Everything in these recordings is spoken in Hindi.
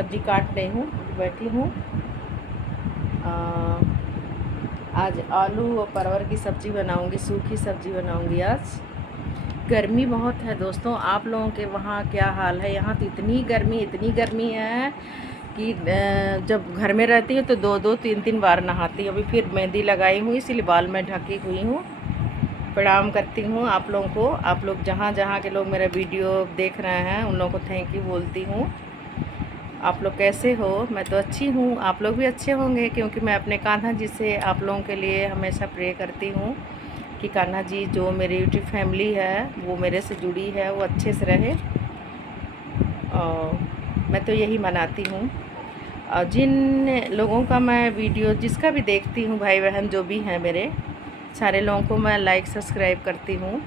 सब्ज़ी काट रही हूँ, बैठी हूँ। आज आलू और परवल की सब्ज़ी बनाऊँगी, सूखी सब्ज़ी बनाऊँगी आज। गर्मी बहुत है दोस्तों, आप लोगों के वहाँ क्या हाल है? यहाँ तो इतनी गर्मी है कि जब घर में रहती हूँ तो 2-2 3-3 बार नहाती हूँ। अभी फिर मेहंदी लगाई हुई, इसलिए बाल में ढकी हुई हूँ। प्रणाम करती हूँ आप लोगों को। आप लोग जहाँ के लोग मेरा वीडियो देख रहे हैं उन लोगों को थैंक यू बोलती हूँ। आप लोग कैसे हो? मैं तो अच्छी हूँ, आप लोग भी अच्छे होंगे, क्योंकि मैं अपने कान्हा जी से आप लोगों के लिए हमेशा प्रे करती हूँ कि कान्हा जी जो मेरी यूट्यूब फैमिली है वो मेरे से जुड़ी है वो अच्छे से रहे। और मैं तो यही मनाती हूँ। और जिन लोगों का मैं वीडियो जिसका भी देखती हूँ, भाई बहन जो भी हैं मेरे, सारे लोगों को मैं लाइक सब्सक्राइब करती हूँ।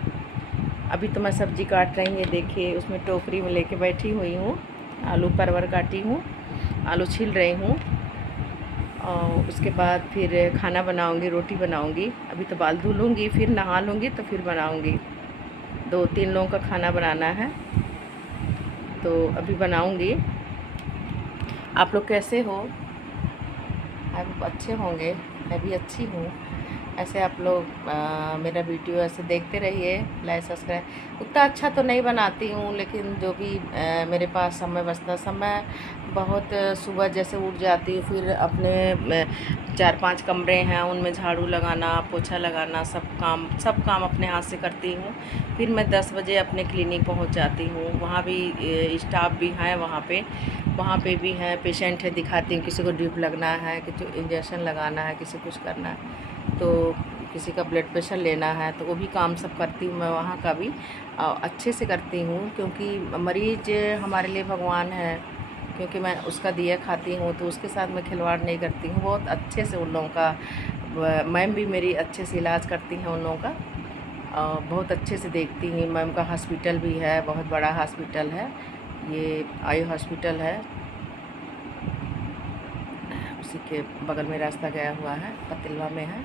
अभी तो मैं सब्ज़ी काट रही हूँ, ये देखिए उसमें टोकरी में लेके बैठी हुई हूँ। आलू परवल काटी हूँ, आलू छील रही हूँ और उसके बाद फिर खाना बनाऊँगी, रोटी बनाऊँगी। अभी तो बाल धुल लूँगी, फिर नहा लूँगी तो फिर बनाऊँगी। 2-3 लोगों का खाना बनाना है तो अभी बनाऊँगी। आप लोग कैसे हो? आप अच्छे होंगे, मैं भी अच्छी हूँ। ऐसे आप लोग मेरा वीडियो ऐसे देखते रहिए, लाइक सब्सक्राइब। उतना अच्छा तो नहीं बनाती हूँ, लेकिन जो भी मेरे पास समय बचता, समय बहुत सुबह जैसे उठ जाती हूँ, फिर अपने 4-5 कमरे हैं उनमें झाड़ू लगाना, पोछा लगाना, सब काम अपने हाथ से करती हूँ। फिर मैं 10 बजे अपने क्लिनिक पहुँच जाती हूँ। वहाँ भी स्टाफ भी हैं, वहाँ पे भी हैं, पेशेंट है, दिखाती हूँ। किसी को ड्रिप लगना है, किसी को इंजेक्शन लगाना है, किसी को कुछ करना है, तो किसी का ब्लड प्रेशर लेना है, तो वो भी काम सब करती हूँ मैं वहाँ का भी अच्छे से करती हूँ। क्योंकि मरीज़ हमारे लिए भगवान है, क्योंकि मैं उसका दिया खाती हूँ तो उसके साथ मैं खिलवाड़ नहीं करती हूँ। बहुत अच्छे से उन लोगों का मैम भी मेरी अच्छे से इलाज करती हैं उन लोगों का, बहुत अच्छे से देखती हैं। मैम का हॉस्पिटल भी है, बहुत बड़ा हॉस्पिटल है, ये आई हॉस्पिटल है, उसी के बगल में रास्ता गया हुआ है, पतिलवा में है।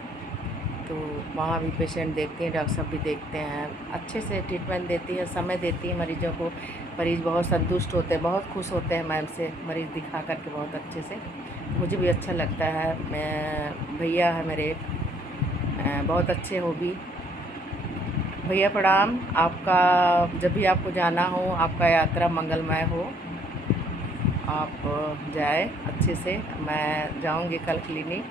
तो वहाँ भी पेशेंट देखते हैं, डॉक्टर साहब भी देखते हैं, अच्छे से ट्रीटमेंट देती है, समय देती है मरीज़ों को। मरीज़ बहुत संतुष्ट होते हैं, बहुत खुश होते हैं मैम से, मरीज़ दिखा करके बहुत अच्छे से। मुझे भी अच्छा लगता है। मैं भैया है मेरे, बहुत अच्छे हो भी। भैया प्रणाम। आपका जब भी आपको जाना हो, आपका यात्रा मंगलमय हो, आप जाए अच्छे से। मैं जाऊंगी कल क्लिनिक।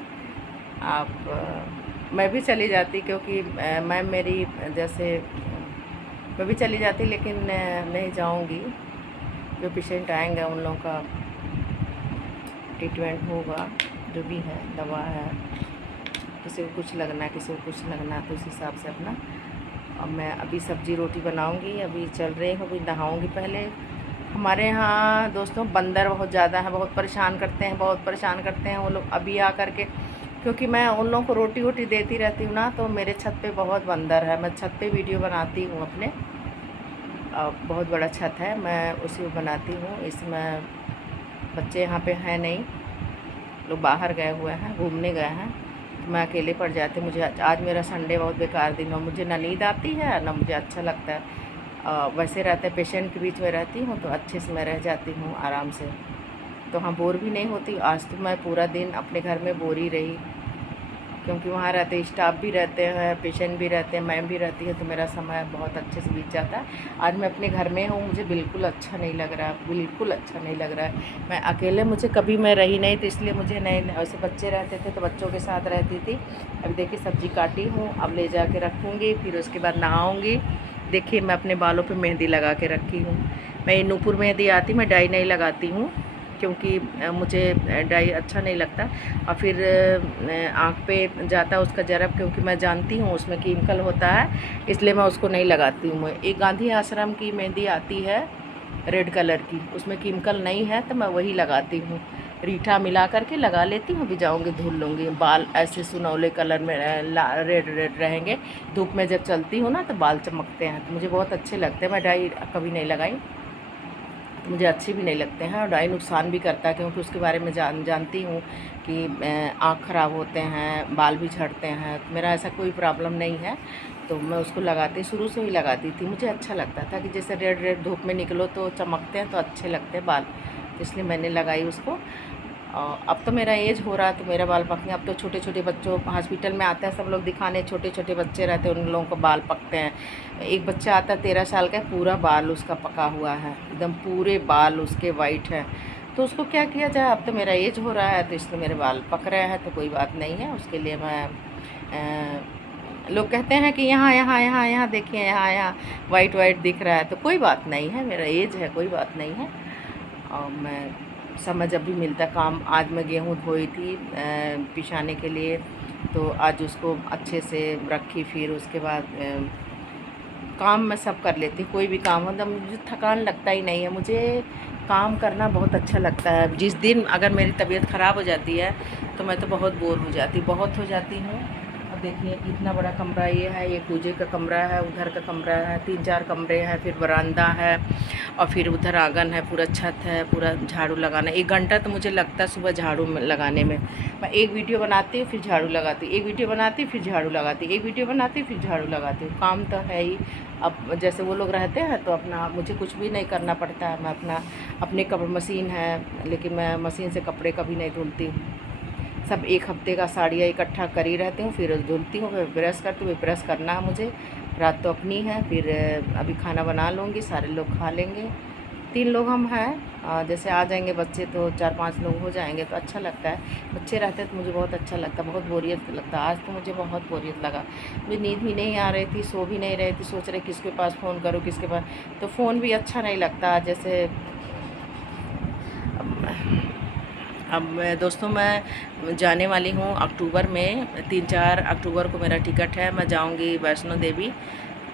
मैं भी चली जाती, क्योंकि मैम मेरी जैसे मैं भी चली जाती, लेकिन नहीं जाऊंगी। जो पेशेंट आएंगे उन लोगों का ट्रीटमेंट होगा, जो भी है, दवा है, किसी को कुछ लगना है, किसी को कुछ लगना है, तो उस हिसाब से अपना। अब मैं अभी सब्ज़ी रोटी बनाऊंगी, अभी चल रही हूँ, अभी नहाऊंगी पहले। हमारे यहाँ दोस्तों बंदर बहुत ज़्यादा है, बहुत परेशान करते हैं वो लोग। अभी आ कर के, क्योंकि मैं उन लोगों को रोटी वोटी देती रहती हूँ ना, तो मेरे छत पे बहुत बंदर है। मैं छत पे वीडियो बनाती हूँ अपने, बहुत बड़ा छत है, मैं उसी में बनाती हूँ। इसमें बच्चे यहाँ पे हैं नहीं, लोग बाहर गए हुए हैं, घूमने गए हैं, तो मैं अकेले पड़ जाती। मुझे आज मेरा संडे बहुत बेकार दिन हो, मुझे ना नींद आती है ना मुझे अच्छा लगता है। वैसे रहते पेशेंट के बीच में रहती हूँ तो अच्छे से मैं रह जाती हूँ आराम से, तो हाँ बोर भी नहीं होती। आज तो मैं पूरा दिन अपने घर में बोर ही रही, क्योंकि वहाँ रहते स्टाफ भी रहते हैं, पेशेंट भी रहते हैं, मैम भी रहती है, तो मेरा समय बहुत अच्छे से बीत जाता है। आज मैं अपने घर में हूँ, मुझे बिल्कुल अच्छा नहीं लग रहा, बिल्कुल अच्छा नहीं लग रहा है। मैं अकेले, मुझे कभी मैं रही नहीं, तो इसलिए मुझे नहीं, वैसे बच्चे रहते थे तो बच्चों के साथ रहती थी। अभी देखिए सब्ज़ी काटी हूँ, अब ले जा के रखूँगी, फिर उसके बाद नहाऊँगी। देखिए मैं अपने बालों पर मेहंदी लगा के रखी हूँ। मैं ये नूपुर मेहंदी आती, मैं डाई नहीं लगाती हूँ, क्योंकि मुझे डाई अच्छा नहीं लगता। और फिर आँख पे जाता है उसका जरब, क्योंकि मैं जानती हूँ उसमें केमिकल होता है, इसलिए मैं उसको नहीं लगाती हूँ। एक गांधी आश्रम की मेहंदी आती है रेड कलर की, उसमें केमिकल नहीं है, तो मैं वही लगाती हूँ। रीठा मिला करके लगा लेती हूँ, भी जाऊँगी धुल लूँगी। बाल ऐसे सुनौले कलर में रेड रेड रहेंगे, धूप में जब चलती हूँ ना तो बाल चमकते हैं, तो मुझे बहुत अच्छे लगते हैं। मैं डाई कभी नहीं लगाई, मुझे अच्छे भी नहीं लगते हैं, और डाई नुकसान भी करता है, क्योंकि उसके बारे में जानती हूँ कि आँख ख़राब होते हैं, बाल भी झड़ते हैं। मेरा ऐसा कोई प्रॉब्लम नहीं है, तो मैं उसको लगाती, शुरू से ही लगाती थी। मुझे अच्छा लगता था कि जैसे रेड रेड धूप में निकलो तो चमकते हैं, तो अच्छे लगते हैं बाल। तो इसलिए मैंने लगाई उसको। अब तो मेरा एज हो रहा है तो मेरा बाल पकने, अब तो छोटे छोटे बच्चों हॉस्पिटल में आते हैं सब लोग दिखाने, छोटे छोटे बच्चे रहते हैं उन लोगों को बाल पकते हैं। एक बच्चा आता है 13 साल का, पूरा बाल उसका पका हुआ है, एकदम पूरे बाल उसके वाइट हैं। तो उसको क्या किया जाए, अब तो मेरा एज हो रहा है तो इसलिए मेरे बाल पक रहे हैं, तो कोई बात नहीं है। उसके लिए मैं लोग कहते हैं कि यहाँ यहाँ यहाँ यहाँ देखिए, यहाँ यहाँ वाइट वाइट दिख रहा है, तो कोई बात नहीं है, मेरा एज है, कोई बात नहीं है। और मैं समय जब भी मिलता काम, आज मैं गेहूँ धोई थी पिसाने के लिए, तो आज उसको अच्छे से रखी, फिर उसके बाद काम मैं सब कर लेती, कोई भी काम मतलब मुझे थकान लगता ही नहीं है। मुझे काम करना बहुत अच्छा लगता है। जिस दिन अगर मेरी तबीयत ख़राब हो जाती है तो मैं तो बहुत बोर हो जाती, बहुत हो जाती हूँ। अब देखिए इतना बड़ा कमरा ये है, ये पूजे का कमरा है, उधर का कमरा है, 3-4 कमरे हैं, फिर बरामदा है और फिर उधर आंगन है, पूरा छत है, पूरा झाड़ू लगाना। 1 घंटा तो मुझे लगता है सुबह झाड़ू लगाने में। मैं एक वीडियो बनाती हूँ फिर झाड़ू लगाती हूँ, एक वीडियो बनाती हूँ फिर झाड़ू लगाती हूँ, एक वीडियो बनाती हूँ फिर झाड़ू लगाती हूँ। काम तो है ही। अब जैसे वो लोग रहते हैं तो अपना मुझे कुछ भी नहीं करना पड़ता है। मैं अपने कपड़े, मशीन है लेकिन मैं मशीन से कपड़े कभी नहीं धुलती हूँ। सब 1 हफ्ते का साड़ियाँ इकट्ठा करी रहती हूँ, फिर धुलती हूँ, फिर प्रेस करती हूँ। प्रेस करना है मुझे, रात तो अपनी है। फिर अभी खाना बना लूँगी, सारे लोग खा लेंगे। 3 लोग हम हैं, जैसे आ जाएंगे बच्चे तो 4-5 लोग हो जाएंगे तो अच्छा लगता है। बच्चे रहते तो मुझे बहुत अच्छा लगता, बहुत बोरियत लगता। आज तो मुझे बहुत बोरियत लगा, मुझे नींद भी नहीं आ रही थी, सो भी नहीं रही थी, सोच रहे किसके पास फ़ोन करूँ, किसके पास, तो फ़ोन भी अच्छा नहीं लगता। जैसे अब दोस्तों मैं जाने वाली हूँ अक्टूबर में, 3-4 अक्टूबर को मेरा टिकट है। मैं जाऊँगी वैष्णो देवी,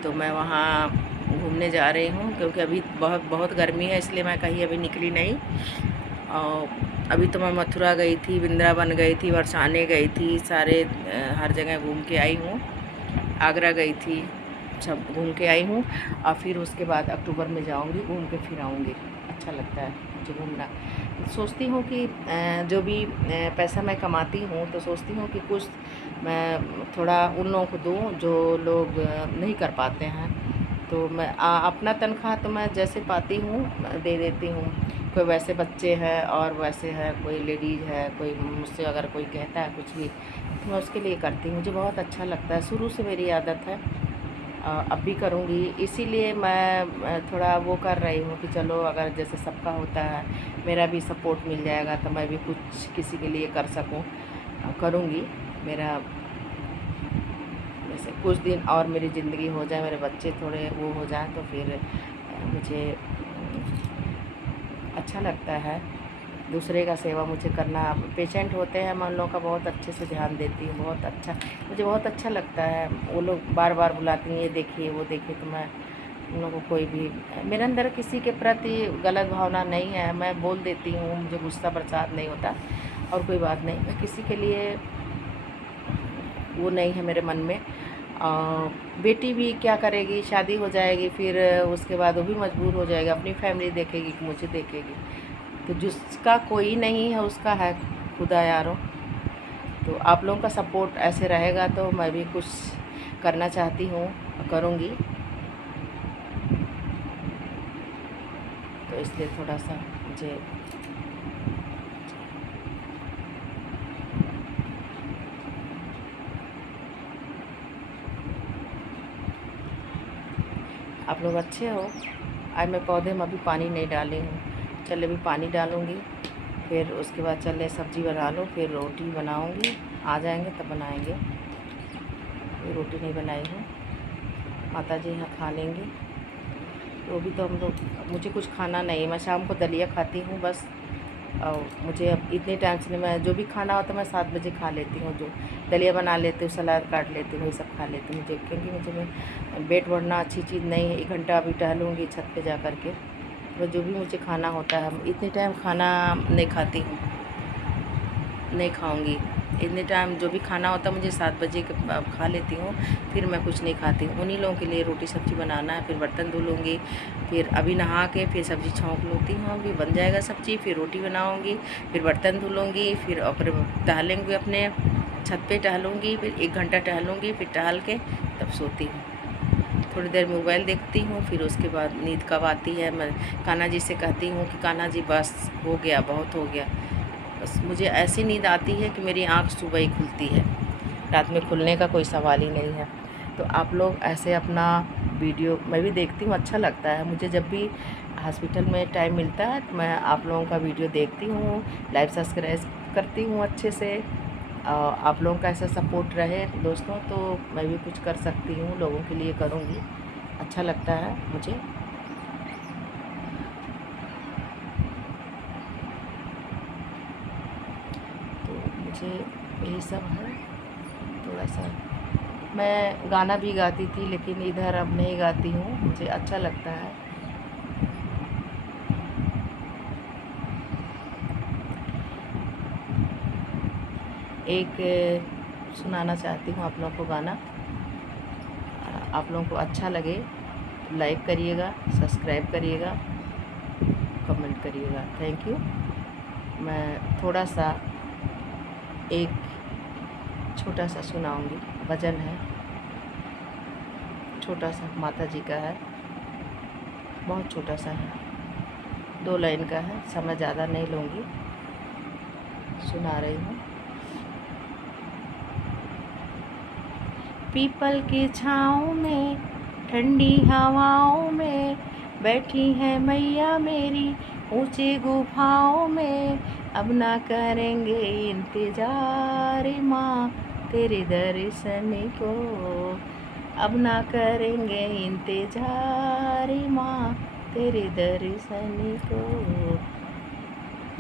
तो मैं वहाँ घूमने जा रही हूँ क्योंकि अभी बहुत बहुत गर्मी है, इसलिए मैं कहीं अभी निकली नहीं। और अभी तो मैं मथुरा गई थी, वृंदावन गई थी, बरसाने गई थी, सारे हर जगह घूम के आई हूँ। आगरा गई थी, सब घूम के आई हूँ। और फिर उसके बाद अक्टूबर में जाऊँगी, घूम के फिर आऊँगी। अच्छा लगता है मुझे घूमना। सोचती हूँ कि जो भी पैसा मैं कमाती हूँ तो सोचती हूँ कि कुछ मैं थोड़ा उन लोगों को दूँ जो लोग नहीं कर पाते हैं। तो मैं अपना तनख्वाह तो मैं जैसे पाती हूँ दे देती हूँ। कोई वैसे बच्चे हैं और वैसे है, कोई लेडीज़ है, कोई मुझसे अगर कोई कहता है कुछ भी तो मैं उसके लिए करती हूँ। मुझे बहुत अच्छा लगता है, शुरू से मेरी आदत है, अब भी करूँगी। इसीलिए मैं थोड़ा वो कर रही हूँ कि चलो अगर जैसे सबका होता है मेरा भी सपोर्ट मिल जाएगा तो मैं भी कुछ किसी के लिए कर सकूँ, करूँगी। मेरा जैसे कुछ दिन और मेरी ज़िंदगी हो जाए, मेरे बच्चे थोड़े वो हो जाएं तो फिर मुझे अच्छा लगता है। दूसरे का सेवा मुझे करना, पेशेंट होते हैं मैं उन लोगों का बहुत अच्छे से ध्यान देती हूँ, बहुत अच्छा, मुझे बहुत अच्छा लगता है। वो लोग बार बार बुलाती हैं, ये देखिए वो देखिए, तो मैं उन लोगों को, कोई भी मेरे अंदर किसी के प्रति गलत भावना नहीं है, मैं बोल देती हूँ, मुझे गुस्सा बरसात नहीं होता। और कोई बात नहीं, मैं किसी के लिए वो नहीं है मेरे मन में। बेटी भी क्या करेगी, शादी हो जाएगी, फिर उसके बाद वो भी मजबूर हो जाएगी, अपनी फैमिली देखेगी कि मुझे देखेगी। तो जिसका कोई नहीं है उसका है खुदा यारो। तो आप लोगों का सपोर्ट ऐसे रहेगा तो मैं भी कुछ करना चाहती हूँ, करूँगी। तो इसलिए थोड़ा सा मुझे आप लोग अच्छे हो। आज मैं पौधे में अभी पानी नहीं डाली हूँ, चले अभी पानी डालूँगी, फिर उसके बाद चले सब्ज़ी बना लो, फिर रोटी बनाऊँगी। आ जाएंगे तब बनाएंगे, रोटी नहीं बनाई हूँ, माता जी यहाँ खा लेंगे। वो भी तो हम लोग, मुझे कुछ खाना नहीं, मैं शाम को दलिया खाती हूँ बस। और मुझे अब इतने टाइम से मैं जो भी खाना होता है मैं 7 बजे खा लेती हूँ, जो दलिया बना लेती हूँ, सलाद काट लेती हूँ, वही सब खा लेती हूँ। मुझे क्योंकि मुझे पेट भरना अच्छी चीज़ नहीं है। 1 घंटा अभी टहलूँगी छत पे जा कर के, तो जो भी मुझे खाना होता है, इतने टाइम खाना नहीं खाती हूँ, नहीं खाऊँगी। इतने टाइम जो भी खाना होता है मुझे 7 बजे के खा लेती हूँ, फिर मैं कुछ नहीं खाती हूँ। उन्हीं लोगों के लिए रोटी सब्ज़ी बनाना है, फिर बर्तन धुल लूँगी, फिर अभी नहा के फिर सब्ज़ी छौंक लेती हूँ, अभी बन जाएगा सब्ज़ी, फिर रोटी बनाऊँगी, फिर बर्तन धुलूँगी, फिर और टहलेंगे, अपने छत पे टहलूँगी, फिर 1 घंटा टहलूँगी, फिर टहल के तब सोती हूँ। थोड़ी देर मोबाइल देखती हूँ, फिर उसके बाद नींद कब आती है मैं कान्हा जी से कहती हूँ कि कान्हा जी बस हो गया, बहुत हो गया। बस मुझे ऐसी नींद आती है कि मेरी आँख सुबह ही खुलती है, रात में खुलने का कोई सवाल ही नहीं है। तो आप लोग ऐसे अपना वीडियो मैं भी देखती हूँ, अच्छा लगता है मुझे। जब भी हॉस्पिटल में टाइम मिलता है तो मैं आप लोगों का वीडियो देखती हूँ, लाइव सब्सक्राइब करती हूँ अच्छे से। आप लोगों का ऐसा सपोर्ट रहे दोस्तों तो मैं भी कुछ कर सकती हूँ, लोगों के लिए करूँगी, अच्छा लगता है मुझे। तो मुझे यही सब है। थोड़ा सा मैं गाना भी गाती थी लेकिन इधर अब नहीं गाती हूँ, मुझे अच्छा लगता है। एक सुनाना चाहती हूँ आप लोगों को गाना, आप लोगों को अच्छा लगे तो लाइक करिएगा, सब्सक्राइब करिएगा, कमेंट करिएगा। Thank you. मैं थोड़ा सा एक छोटा सा सुनाऊंगी, भजन है, छोटा सा माता जी का है, बहुत छोटा सा है, 2 लाइन का है, समय ज़्यादा नहीं लूँगी, सुना रही हूँ। पीपल की छाँव में ठंडी हवाओं में बैठी है मैया मेरी ऊंची गुफाओं में, अब ना करेंगे इंतजार माँ तेरे दर्शन को, अब ना करेंगे इंतजार माँ तेरे दर्शन को।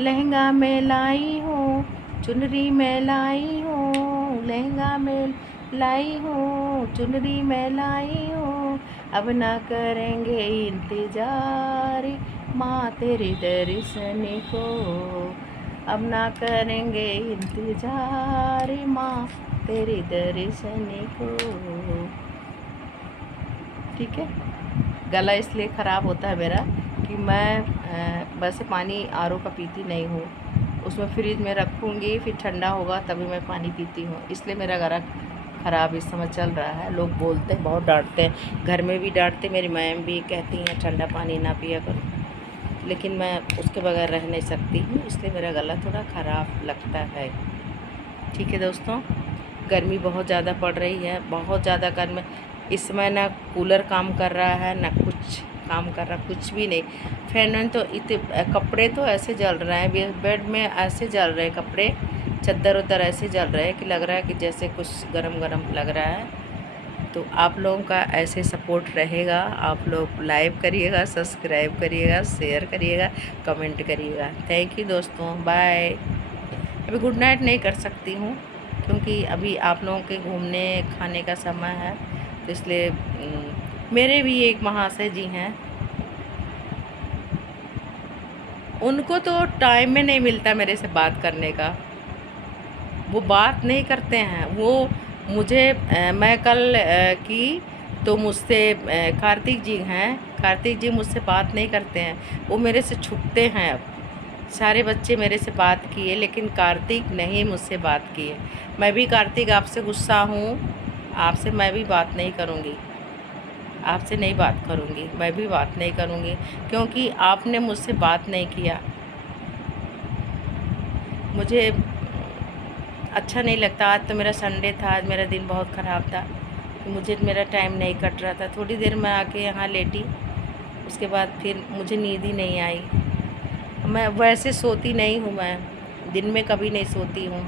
लहंगा में लाई हूँ, चुनरी में लाई हूँ, लहंगा में लाई हूँ, चुनरी में लाई हूँ, अब ना करेंगे इंतजार माँ तेरे दर्शन को, अब ना करेंगे इंतजार माँ तेरे दर्शन को। ठीक है। गला इसलिए ख़राब होता है मेरा कि मैं वैसे पानी आरओ का पीती नहीं हूँ, उसमें फ्रिज में रखूँगी फिर ठंडा होगा तभी मैं पानी पीती हूँ, इसलिए मेरा गला ख़राब इस समय चल रहा है। लोग बोलते हैं, बहुत डांटते हैं, घर में भी डांटते, मेरी मैम भी कहती हैं ठंडा पानी ना पिया करो, लेकिन मैं उसके बगैर रह नहीं सकती हूँ, इसलिए मेरा गला थोड़ा ख़राब लगता है। ठीक है दोस्तों, गर्मी बहुत ज़्यादा पड़ रही है, बहुत ज़्यादा गर्मी। इस समय ना कूलर काम कर रहा है ना कुछ काम कर रहा, कुछ भी नहीं। फैन तो इतने कपड़े तो ऐसे जल रहे हैं, बेड में ऐसे जल रहे हैं कपड़े, चद्दर उद्दर ऐसे जल रहे हैं कि लग रहा है कि जैसे कुछ गरम गरम लग रहा है। तो आप लोगों का ऐसे सपोर्ट रहेगा, आप लोग लाइक करिएगा, सब्सक्राइब करिएगा, शेयर करिएगा, कमेंट करिएगा। थैंक यू दोस्तों, बाय। अभी गुड नाइट नहीं कर सकती हूँ क्योंकि अभी आप लोगों के घूमने खाने का समय है, तो इसलिए मेरे भी एक महाशय जी हैं, उनको तो टाइम में नहीं मिलता मेरे से बात करने का, वो बात नहीं करते हैं। वो मुझे मैं कल की तो मुझसे कार्तिक जी हैं, कार्तिक जी मुझसे बात नहीं करते हैं, वो मेरे से छुपते हैं। अब सारे बच्चे मेरे से बात किए लेकिन कार्तिक नहीं मुझसे बात किए। मैं भी कार्तिक आपसे गुस्सा हूँ, आपसे मैं भी बात नहीं करूँगी, आपसे नहीं बात करूँगी, मैं भी बात नहीं करूँगी क्योंकि आपने मुझसे बात नहीं किया। मुझे अच्छा नहीं लगता। आज तो मेरा संडे था, आज मेरा दिन बहुत ख़राब था, मुझे मेरा टाइम नहीं कट रहा था। थोड़ी देर मैं आके यहाँ लेटी, उसके बाद फिर मुझे नींद ही नहीं आई। मैं वैसे सोती नहीं हूँ, मैं दिन में कभी नहीं सोती हूँ,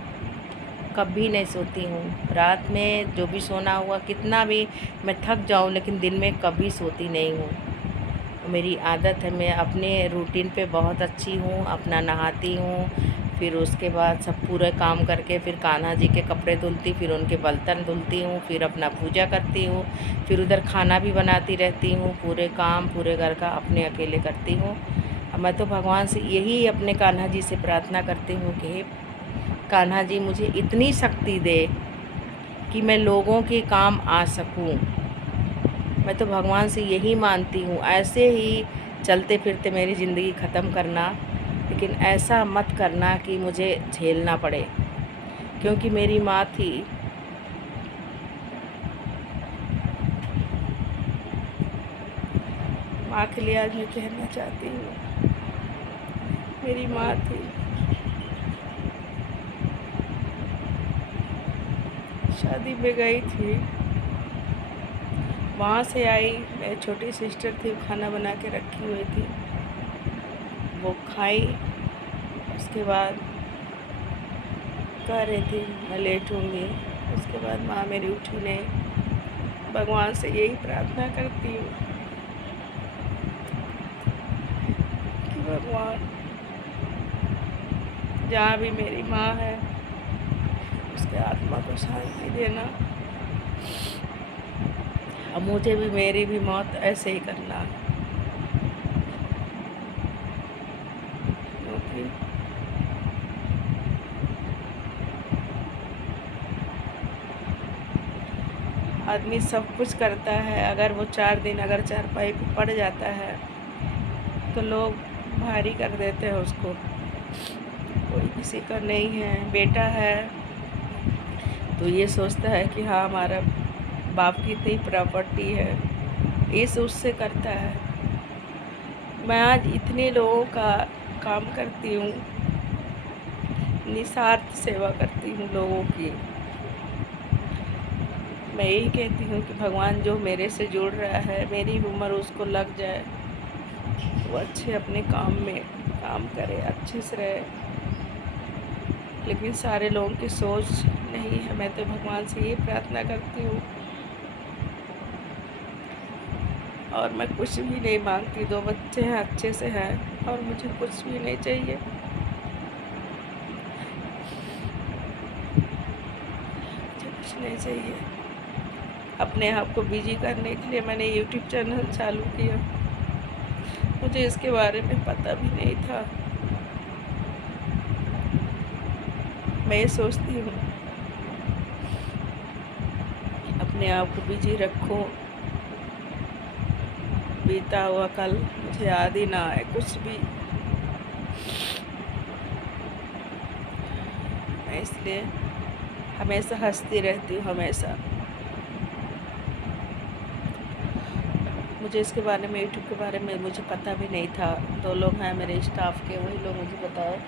कभी नहीं सोती हूँ। रात में जो भी सोना हुआ, कितना भी मैं थक जाऊँ, लेकिन दिन में कभी सोती नहीं हूँ। मेरी आदत है, मैं अपने रूटीन पे बहुत अच्छी हूँ। अपना नहाती हूँ, फिर उसके बाद सब पूरे काम करके फिर कान्हा जी के कपड़े धुलती, फिर उनके बर्तन धुलती हूँ, फिर अपना पूजा करती हूँ, फिर उधर खाना भी बनाती रहती हूँ। पूरे काम पूरे घर का अपने अकेले करती हूँ। मैं तो भगवान से यही अपने कान्हा जी से प्रार्थना करती हूँ कि कान्हा जी मुझे इतनी शक्ति दे कि मैं लोगों के काम आ सकूं। मैं तो भगवान से यही मानती हूँ। ऐसे ही चलते फिरते मेरी ज़िंदगी ख़त्म करना, लेकिन ऐसा मत करना कि मुझे झेलना पड़े, क्योंकि मेरी माँ थी, माँ के लिए आज मैं कहना चाहती हूँ, मेरी माँ थी, शादी में गई थी, वहाँ से आई, मेरी छोटी सिस्टर थी, वो खाना बना के रखी हुई थी, वो खाई। उसके बाद कह रही थी मैं लेटूँगी। उसके बाद माँ मेरी उठी नहीं। भगवान से यही प्रार्थना करती हूँ कि भगवान जहाँ भी मेरी माँ है उसके आत्मा को शांति देना, और मुझे भी मेरी भी मौत ऐसे ही करना, क्योंकि आदमी सब कुछ करता है, अगर वो 4 दिन अगर चारपाई पे पड़ जाता है तो लोग भारी कर देते हैं उसको। कोई किसी का नहीं है, बेटा है तो ये सोचता है कि हाँ हमारा बाप की इतनी प्रॉपर्टी है, ये सोच से करता है। मैं आज इतने लोगों का काम करती हूँ, निस्वार्थ सेवा करती हूँ लोगों की। मैं यही कहती हूँ कि भगवान जो मेरे से जुड़ रहा है, मेरी उम्र उसको लग जाए, वो अच्छे अपने काम में काम करे, अच्छे से रहे। लेकिन सारे लोगों की सोच नहीं है। मैं तो भगवान से ये प्रार्थना करती हूँ, और मैं कुछ भी नहीं मांगती। 2 बच्चे हैं, अच्छे से हैं, और मुझे कुछ भी नहीं चाहिए। मुझे कुछ नहीं चाहिए। अपने आप को बिजी करने के लिए मैंने यूट्यूब चैनल चालू किया। मुझे इसके बारे में पता भी नहीं था। मैं ये सोचती हूँ अपने आप को बिजी रखो, बीता हुआ कल मुझे याद ही ना आए कुछ भी। मैं इसलिए हमेशा हंसती रहती हूँ, हमेशा। मुझे इसके बारे में, यूट्यूब के बारे में मुझे पता भी नहीं था। 2 लोग हैं मेरे स्टाफ के, वही लोग मुझे बताए।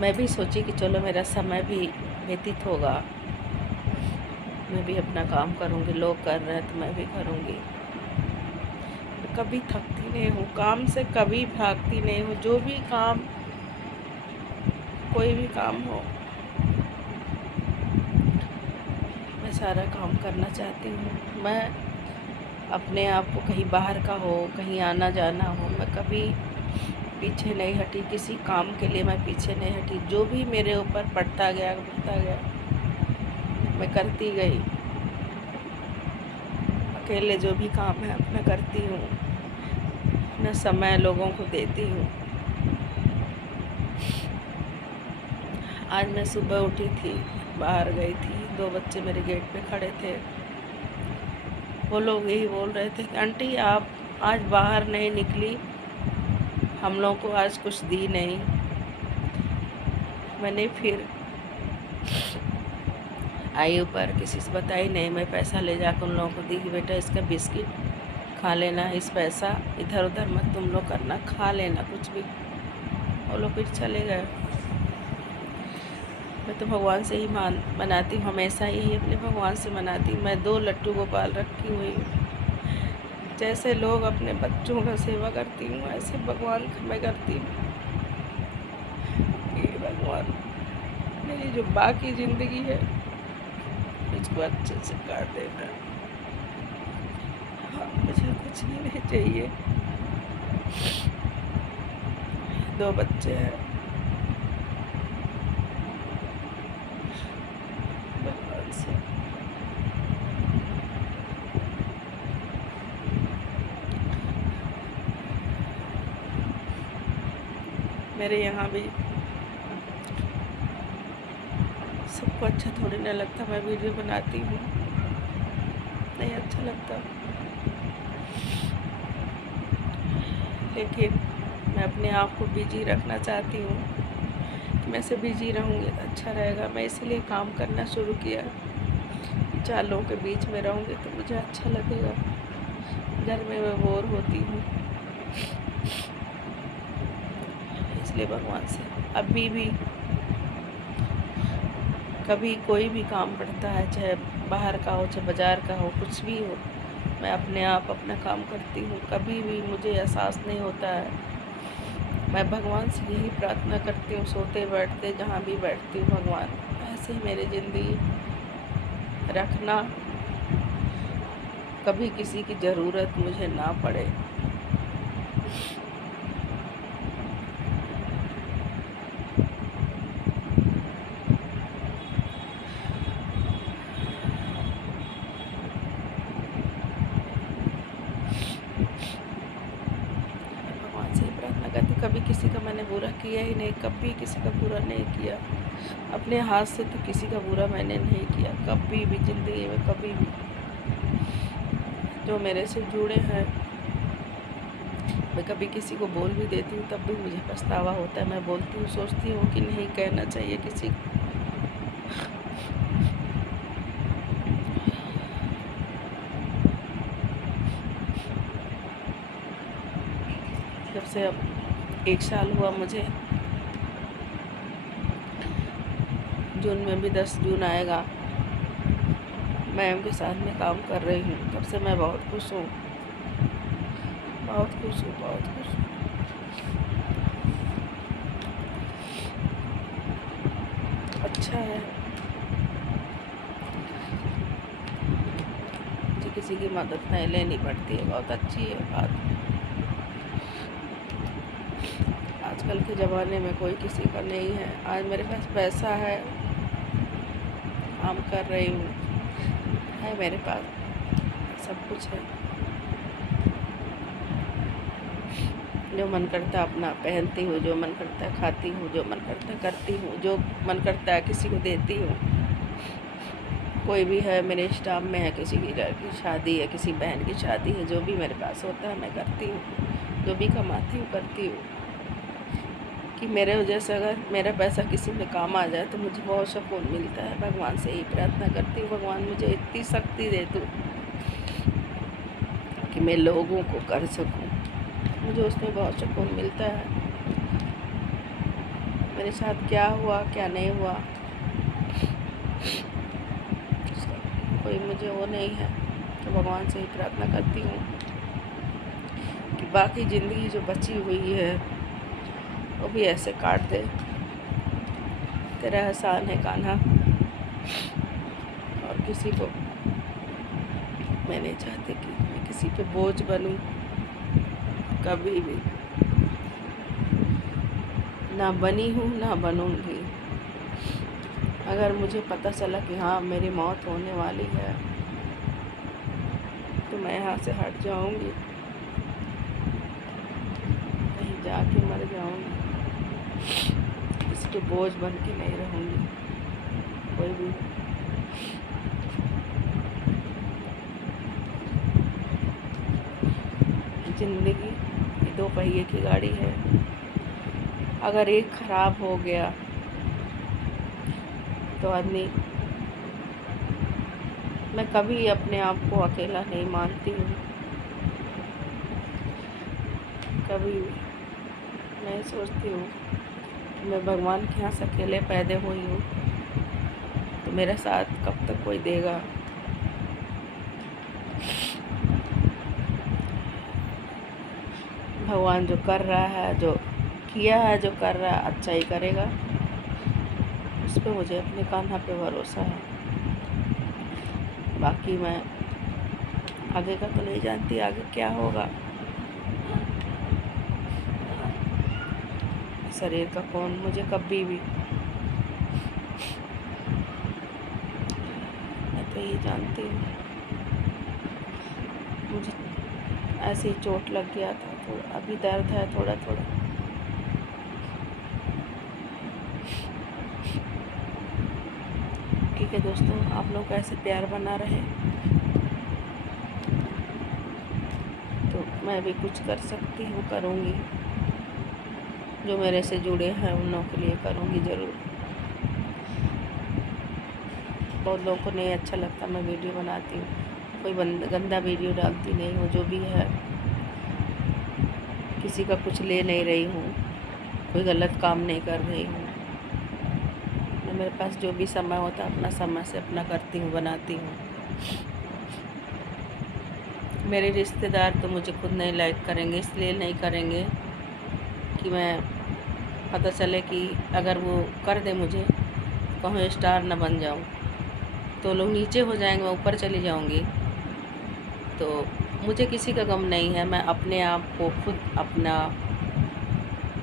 मैं भी सोची कि चलो मेरा समय भी व्यतीत होगा, मैं भी अपना काम करूँगी, लोग कर रहे हैं तो मैं भी करूँगी। मैं कभी थकती नहीं हूँ, काम से कभी भागती नहीं हूँ। जो भी काम, कोई भी काम हो, मैं सारा काम करना चाहती हूँ। मैं अपने आप को कहीं बाहर का हो, कहीं आना जाना हो, मैं कभी पीछे नहीं हटी। किसी काम के लिए मैं पीछे नहीं हटी। जो भी मेरे ऊपर पड़ता गया, मैं करती गई। अकेले जो भी काम है अपना करती हूँ, अपना समय लोगों को देती हूँ। आज मैं सुबह उठी थी, बाहर गई थी, 2 बच्चे मेरे गेट पे खड़े थे। वो लोग यही बोल रहे थे कि आंटी आप आज बाहर नहीं निकली, हम लोगों को आज कुछ दी नहीं। मैंने फिर आई ऊपर, किसी से बताई नहीं। मैं पैसा ले जाकर उन लोगों को दी कि बेटा इसका बिस्किट खा लेना, इस पैसा इधर उधर मत तुम लोग करना, खा लेना कुछ भी। वो लोग फिर चले गए। मैं तो भगवान से ही मनाती हूँ, हमेशा यही अपने भगवान से मनाती हूँ। मैं 2 लट्टू गोपाल रखी हुई हूँ। जैसे लोग अपने बच्चों का सेवा करती हूँ, ऐसे भगवान का मैं करती हूँ। ये भगवान मेरी जो बाकी ज़िंदगी है इसको अच्छे से काट देना। हाँ, मुझे कुछ भी नहीं चाहिए। 2 बच्चे हैं, भगवान से मेरे यहाँ भी सबको अच्छा थोड़ी ना लगता। मैं वीडियो बनाती हूँ, नहीं अच्छा लगता, लेकिन मैं अपने आप को बिजी रखना चाहती हूँ। मैं से बिजी रहूँगी तो अच्छा रहेगा। मैं इसीलिए काम करना शुरू किया। 4 लोगों के बीच में रहूँगी तो मुझे अच्छा लगेगा। घर में मैं बोर होती हूँ, इसलिए भगवान से अभी भी कभी कोई भी काम पड़ता है, चाहे बाहर का हो, चाहे बाज़ार का हो, कुछ भी हो, मैं अपने आप अपना काम करती हूँ। कभी भी मुझे एहसास नहीं होता है। मैं भगवान से यही प्रार्थना करती हूँ, सोते बैठते जहाँ भी बैठती हूँ, भगवान ऐसे ही मेरी ज़िंदगी रखना, कभी किसी की ज़रूरत मुझे ना पड़े। भगवान से ही प्रार्थना करती, कभी किसी का मैंने बुरा किया ही नहीं, कभी किसी का बुरा नहीं किया। अपने हाथ से तो किसी का बुरा मैंने नहीं किया कभी भी ज़िंदगी में, कभी भी। जो मेरे से जुड़े हैं, मैं कभी किसी को बोल भी देती हूँ तब भी मुझे पछतावा होता है। मैं बोलती हूँ, सोचती हूँ कि नहीं कहना चाहिए किसी को। जब से अब 1 साल हुआ मुझे, जून में भी 10 जून आएगा, मैम के साथ में काम कर रही हूँ, तब से मैं बहुत खुश हूँ, बहुत खुश हूँ, बहुत खुश हूँ। अच्छा है, मुझे किसी की मदद नहीं लेनी पड़ती है, बहुत अच्छी है बात। आजकल के ज़माने में कोई किसी का नहीं है। आज मेरे पास पैसा है, काम कर रही हूँ, है मेरे पास सब कुछ है। जो मन करता है अपना पहनती हूँ, जो मन करता है खाती हूँ, जो मन करता है करती हूँ, जो मन करता है किसी को देती हूँ। कोई भी है मेरे स्टाफ में है, किसी की लड़की शादी है, किसी बहन की शादी है, जो भी मेरे पास होता है मैं करती हूँ, जो भी कमाती हूँ करती हूँ। कि मेरे वजह से अगर मेरा पैसा किसी में काम आ जाए तो मुझे बहुत सुकून मिलता है। भगवान से ही प्रार्थना करती हूँ, भगवान मुझे इतनी शक्ति दे तू कि मैं लोगों को कर सकूँ, मुझे उसमें बहुत सुकून मिलता है। मेरे साथ क्या हुआ क्या नहीं हुआ कोई मुझे वो नहीं है, तो भगवान से ही प्रार्थना करती हूँ कि बाकी ज़िंदगी जो बची हुई है वो भी ऐसे काट दे। तेरा एहसान है कान्हा। और किसी को मैं नहीं चाहती कि मैं किसी पे बोझ बनूं, कभी भी ना बनी हूँ ना बनूंगी। अगर मुझे पता चला कि हाँ मेरी मौत होने वाली है तो मैं यहाँ से हट जाऊंगी, कहीं जाके मर जाऊंगी, किसी के बोझ बन के नहीं रहूंगी। कोई भी ज़िंदगी ये 2 पहिए की गाड़ी है, अगर एक ख़राब हो गया तो आदमी, मैं कभी अपने आप को अकेला नहीं मानती हूँ, कभी मैं सोचती हूँ कि मैं भगवान के यहाँ से अकेले पैदा हुई हूँ तो मेरा साथ कब तक कोई देगा। भगवान जो कर रहा है, जो किया है, जो कर रहा है अच्छा ही करेगा, उस पर मुझे अपने कान्हा पे भरोसा है। बाकी मैं आगे का तो नहीं जानती, आगे क्या होगा। शरीर का कौन मुझे कभी भी, मैं तो ये जानती हूँ मुझे ऐसे ही चोट लग गया था, तो अभी दर्द है थोड़ा थोड़ा। ठीक है दोस्तों, आप लोग ऐसे प्यार बना रहे तो मैं भी कुछ कर सकती हूँ, करूँगी। जो मेरे से जुड़े हैं उन लोगों के लिए करूँगी ज़रूर। बहुत लोगों को नहीं अच्छा लगता मैं वीडियो बनाती हूँ, कोई गंदा वीडियो डालती नहीं हूँ। जो भी है, किसी का कुछ ले नहीं रही हूँ, कोई गलत काम नहीं कर रही हूँ। मेरे पास जो भी समय होता है अपना समय से अपना करती हूँ, बनाती हूँ। मेरे रिश्तेदार तो मुझे खुद नहीं लाइक करेंगे, इसलिए नहीं करेंगे कि मैं पता चले कि अगर वो कर दे मुझे कहूँ स्टार ना बन जाऊँ, तो लोग नीचे हो जाएंगे, मैं ऊपर चली जाऊँगी। तो मुझे किसी का गम नहीं है। मैं अपने आप को खुद अपना,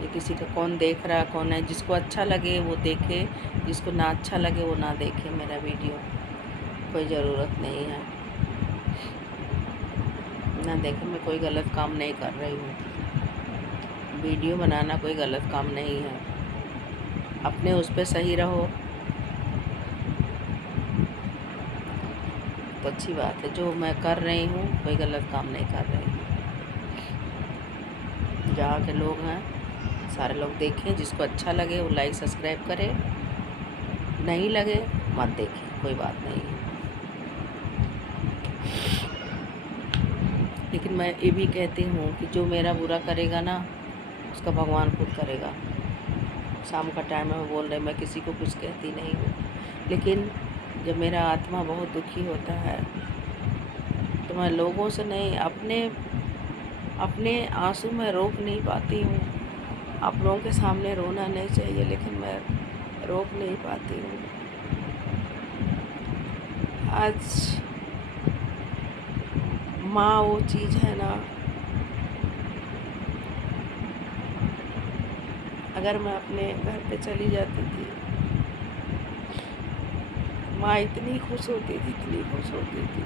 ये किसी का कौन देख रहा है कौन है, जिसको अच्छा लगे वो देखे, जिसको ना अच्छा लगे वो ना देखे मेरा वीडियो। कोई ज़रूरत नहीं है, ना देखे। मैं कोई गलत काम नहीं कर रही हूँ। वीडियो बनाना कोई गलत काम नहीं है। अपने उस पर सही रहो तो अच्छी बात है। जो मैं कर रही हूँ कोई गलत काम नहीं कर रही हूँ। जहाँ के लोग हैं सारे लोग देखें, जिसको अच्छा लगे वो लाइक सब्सक्राइब करे, नहीं लगे मत देखें, कोई बात नहीं है। लेकिन मैं ये भी कहती हूँ कि जो मेरा बुरा करेगा ना उसका भगवान खुद करेगा। शाम का टाइम है, मैं बोल रही, मैं किसी को कुछ कहती नहीं हूँ, लेकिन जब मेरा आत्मा बहुत दुखी होता है तो मैं लोगों से नहीं, अपने आंसू में रोक नहीं पाती हूँ। आप लोगों के सामने रोना नहीं चाहिए, लेकिन मैं रोक नहीं पाती हूँ। आज माँ वो चीज़ है ना, अगर मैं अपने घर पे चली जाती थी, माँ इतनी खुश होती थी, इतनी खुश होती थी।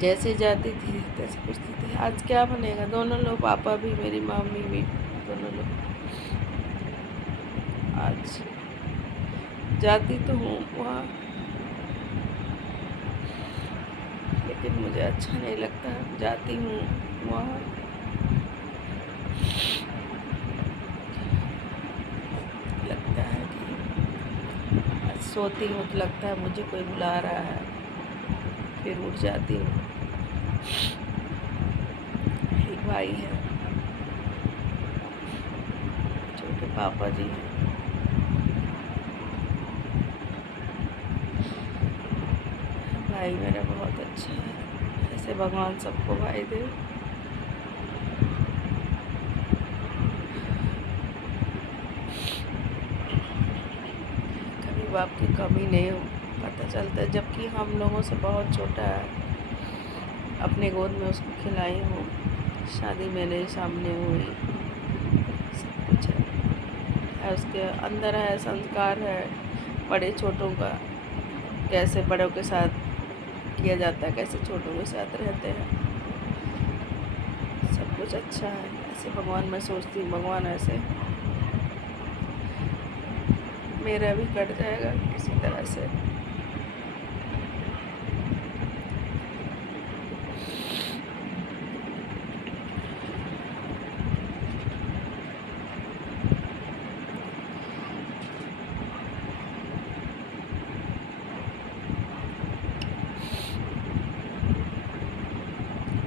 जैसे जाती थी तैसे पूछती थी आज क्या बनेगा। दोनों लोग, पापा भी मेरी मम्मी भी, दोनों लोग। आज जाती तो हूँ वहाँ, लेकिन मुझे अच्छा नहीं लगता। जाती हूँ वहाँ, लगता है कि सोती हूँ तो लगता है मुझे कोई बुला रहा है, फिर उठ जाती हूँ। एक भाई है, छोटे पापा जी हैं। भाई मेरा बहुत अच्छा है, ऐसे भगवान सबको भाई दे। कभी बाप की कमी नहीं हो पता चलता है, जबकि हम लोगों से बहुत छोटा है। अपने गोद में उसको खिलाई हूँ, शादी मेरे सामने हुई, सब कुछ है उसके अंदर, है संस्कार है बड़े छोटों का, कैसे बड़ों के साथ किया जाता है, कैसे छोटों के साथ रहते हैं, सब कुछ अच्छा है। ऐसे भगवान, मैं सोचती हूँ भगवान ऐसे मेरा भी कट जाएगा किसी तरह से।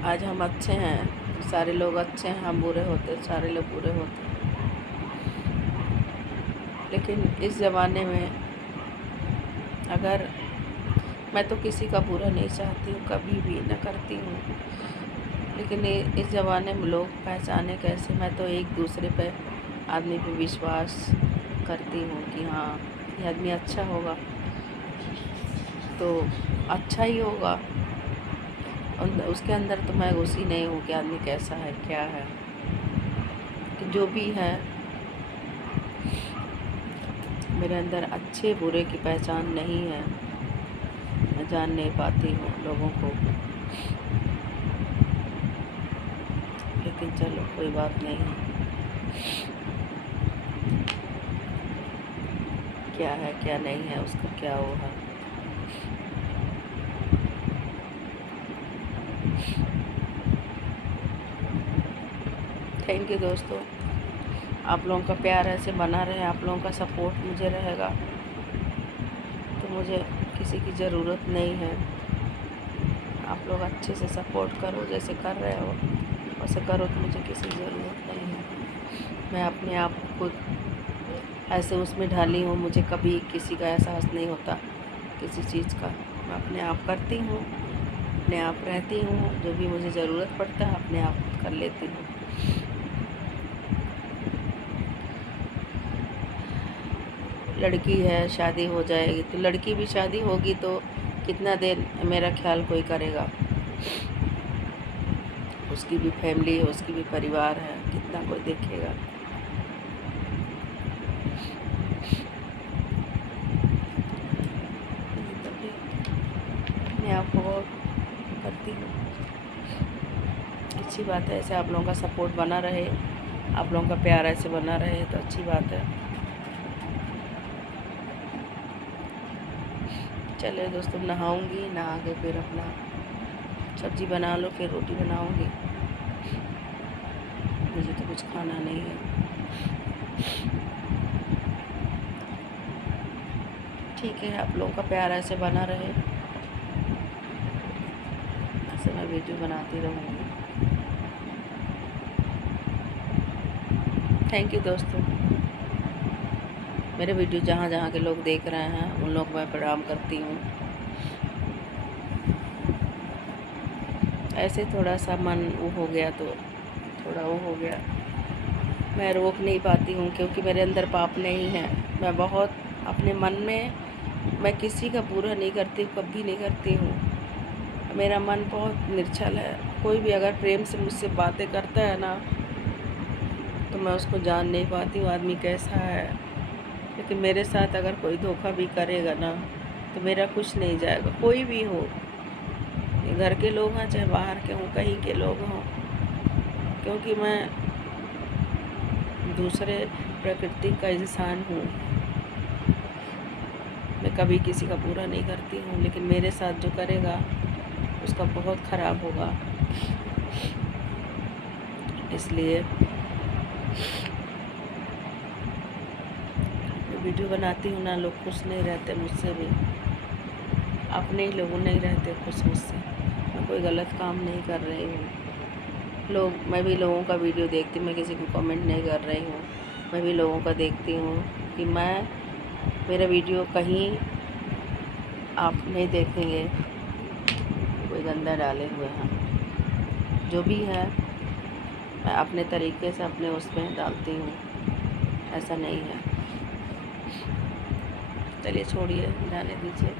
आज हम अच्छे हैं तो सारे लोग अच्छे हैं, हम बुरे होते सारे लोग बुरे होते। लेकिन इस ज़माने में अगर, मैं तो किसी का बुरा नहीं चाहती हूँ, कभी भी न करती हूँ, लेकिन इस ज़माने में लोग पहचाने कैसे। मैं तो एक दूसरे पे, आदमी पे विश्वास करती हूँ कि हाँ ये आदमी अच्छा होगा तो अच्छा ही होगा, उसके अंदर तो मैं घुसी नहीं हूँ कि आदमी कैसा है क्या है। कि जो भी है, मेरे अंदर अच्छे बुरे की पहचान नहीं है, मैं जान नहीं पाती हूँ लोगों को। लेकिन चलो कोई बात नहीं है, क्या है क्या नहीं है उसका क्या वो है। थैंक यू दोस्तों, आप लोगों का प्यार ऐसे बना रहे, आप लोगों का सपोर्ट मुझे रहेगा। मुझे किसी की ज़रूरत नहीं है। आप लोग अच्छे से सपोर्ट करो, जैसे कर रहे हो वैसे करो, तो मुझे किसी की ज़रूरत नहीं है। मैं अपने आप को ऐसे उसमें ढाली हूँ, मुझे कभी किसी का एहसास नहीं होता किसी चीज़ का। मैं अपने आप करती हूँ, अपने आप रहती हूँ, जो भी मुझे ज़रूरत पड़ता है अपने आप कर लेती हूँ। लड़की है, शादी हो जाएगी तो लड़की भी शादी होगी तो कितना देर मेरा ख्याल कोई करेगा। उसकी भी फैमिली है, उसकी भी परिवार है, कितना कोई देखेगा। तभी मैं आपको बहुत करती हूँ। अच्छी बात है, ऐसे आप लोगों का सपोर्ट बना रहे, आप लोगों का प्यार ऐसे बना रहे तो अच्छी बात है। चले दोस्तों, नहाऊंगी, नहा के फिर अपना सब्ज़ी बना लो, फिर रोटी बनाऊंगी। मुझे तो कुछ खाना नहीं है। ठीक है, आप लोगों का प्यार ऐसे बना रहे, ऐसे मैं वीडियो बनाती रहूँगी। थैंक यू दोस्तों। मेरे वीडियो जहाँ जहाँ के लोग देख रहे हैं उन लोग मैं प्रणाम करती हूँ। ऐसे थोड़ा सा मन वो हो गया तो थोड़ा वो हो गया, मैं रोक नहीं पाती हूँ क्योंकि मेरे अंदर पाप नहीं है। मैं बहुत अपने मन में मैं किसी का बुरा नहीं करती, कभी नहीं करती हूँ। मेरा मन बहुत निर्छल है। कोई भी अगर प्रेम से मुझसे बातें करता है ना तो मैं उसको जान नहीं पाती हूँ आदमी कैसा है। लेकिन मेरे साथ अगर कोई धोखा भी करेगा ना तो मेरा कुछ नहीं जाएगा, कोई भी हो, घर के लोग हैं चाहे बाहर के हों, कहीं के लोग हों, क्योंकि मैं दूसरे प्रकृति का इंसान हूँ। मैं कभी किसी का बुरा नहीं करती हूँ, लेकिन मेरे साथ जो करेगा उसका बहुत ख़राब होगा। इसलिए वीडियो बनाती हूँ ना, लोग खुश नहीं रहते मुझसे भी, अपने ही लोग नहीं रहते खुश मुझसे। मैं कोई गलत काम नहीं कर रही हूँ। मैं भी लोगों का वीडियो देखती, मैं किसी को कमेंट नहीं कर रही हूँ। मैं भी लोगों का देखती हूँ कि मेरा वीडियो कहीं आप नहीं देखेंगे कोई गंदा डाले हुए हैं। जो भी है मैं अपने तरीके से अपने उसमें डालती हूँ, ऐसा नहीं है। चलिए छोड़िए, डालने दीजिए।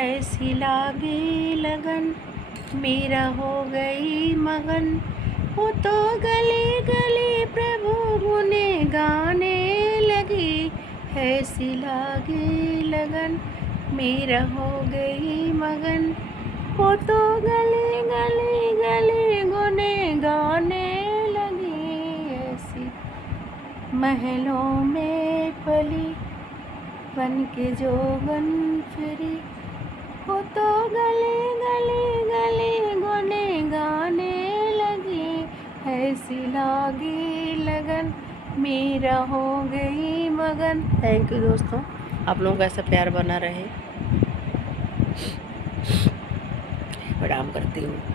ऐसी लागी लगन मेरा हो गई मगन, वो तो गली गली प्रभु गुने गाने लगी। ऐसी लागी लगन मेरा हो गई मगन, वो तो गली गली गली गुने गाने लगी। ऐसी महलों में पली बन के जोगन फिरी, वो तो गली गली गली गुने गाने लगी। ऐसी लागी लगन मेरा हो गई मगन। थैंक यू दोस्तों, आप लोगों का ऐसा प्यार बना रहे। प्रणाम करती हूँ।